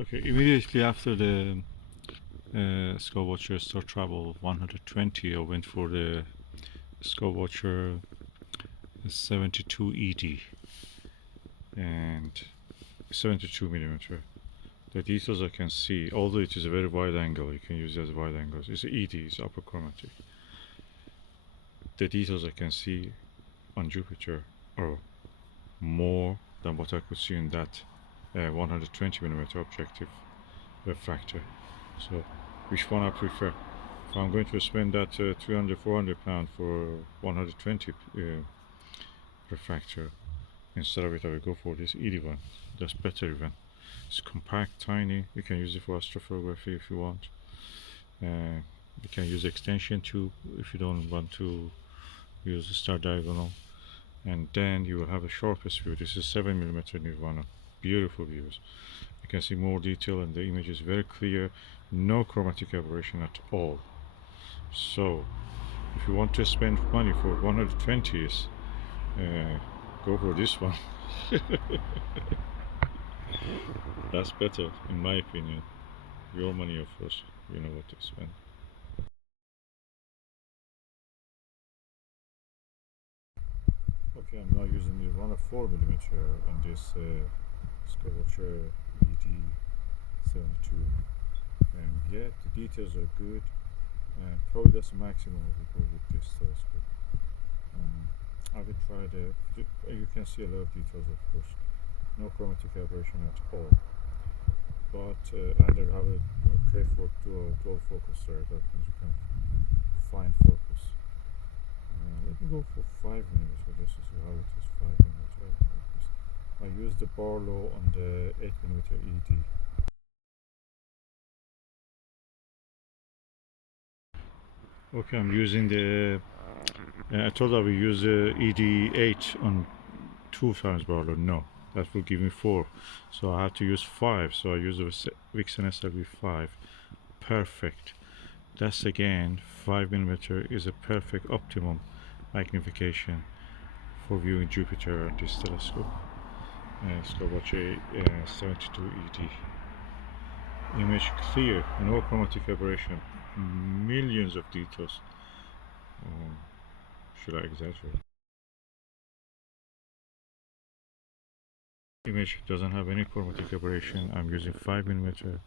Okay, immediately after the Skywatcher Star Travel 120, I went for the Skywatcher 72ED and 72 millimeter. The details I can see, although it is a very wide angle, you can use it as wide angles. It's ED, it's Apochromatic. The details I can see on Jupiter are more than what I could see in that 120 millimeter objective refractor. So, which one I prefer? If I'm going to spend that 300-400 pound for 120 refractor, instead of it I will go for this ED one. That's better even. It's compact, tiny. You can use it for astrophotography if you want. You can use extension tube if you don't want to use the star diagonal. And then you will have the sharpest view. This is 7mm Nirvana. Beautiful views. You can see more detail and the image is very clear. No chromatic aberration at all. So, if you want to spend money for 120s, go for this one. That's better, in my opinion. Your money, of course. You know what to spend. Okay, I'm now using the 104mm on this Skywatcher ED 72. And yeah, the details are good. Probably that's the maximum I will go with this telescope. I will try you can see a lot of details, of course. No chromatic aberration at all. But and I have a K4 dual focus there. That means you can fine focus. Let me go for 5mm just to see how it is. 5mm focus. I use the Barlow on the 8mm ED. Okay, I'm using the. I thought I would use the ED8 on 2 times Barlow. No, that will give me 4. So I have to use 5. So I use the Vixen SLV 5. Perfect. That's again 5mm is a perfect optimum magnification for viewing Jupiter on this telescope. Skywatcher 72ED. Image clear, no chromatic aberration, millions of details. Should I exaggerate? Image doesn't have any chromatic aberration. I'm using 5mm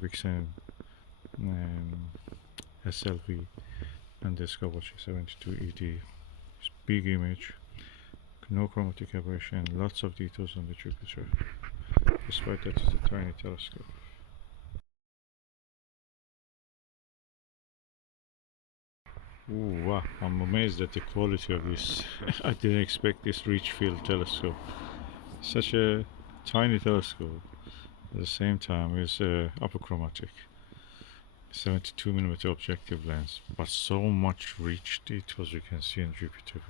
Vixen SLV and the Skywatcher 72ED. It's big image, no chromatic aberration, lots of details on the Jupiter, despite that it's a tiny telescope. Ooh, wow, I'm amazed at the quality of this. I didn't expect this rich field telescope. Such a tiny telescope. At the same time, it's apochromatic. 72mm objective lens, but so much rich details you can see in Jupiter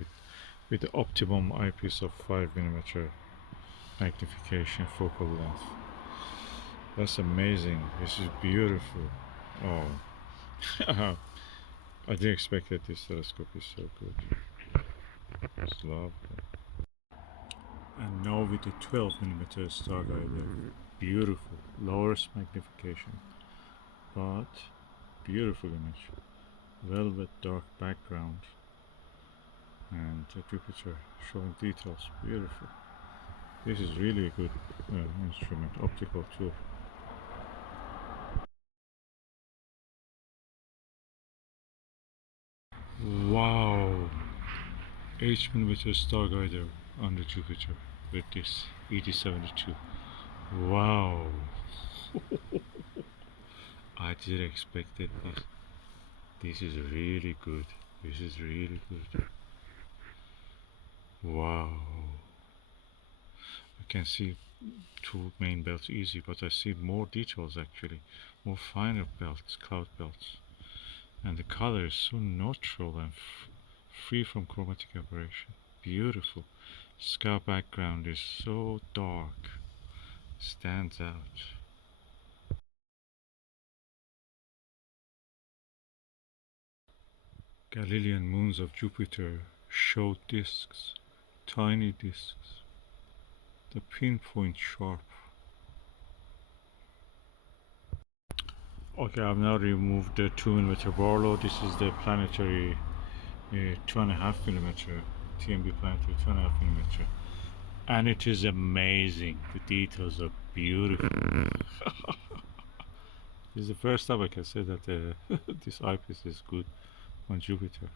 with the optimum eyepiece of 5mm magnification focal length. That's amazing. This is beautiful. Oh, I didn't expect that this telescope is so good. It's lovely. And now with the 12mm Starguider, beautiful, lowest magnification, but beautiful image. Velvet dark background and Jupiter showing details, beautiful. This is really a good instrument, optical tool. Wow, 8mm Starguider on the Jupiter with this ED72. Wow, I didn't expect it. This is really good. This is really good. Wow. I can see 2 main belts easy, but I see more details actually. More finer belts, cloud belts. And the color is so neutral and free from chromatic aberration. Beautiful. Sky background is so dark. Stands out. Galilean moons of Jupiter show disks, tiny disks. The pinpoint sharp. Okay, I've now removed the 2mm Barlow. This is the planetary 2.5mm TMB planetary 2.5mm, and it is amazing. The details are beautiful. This is the first time I can say that this eyepiece is good on Jupiter.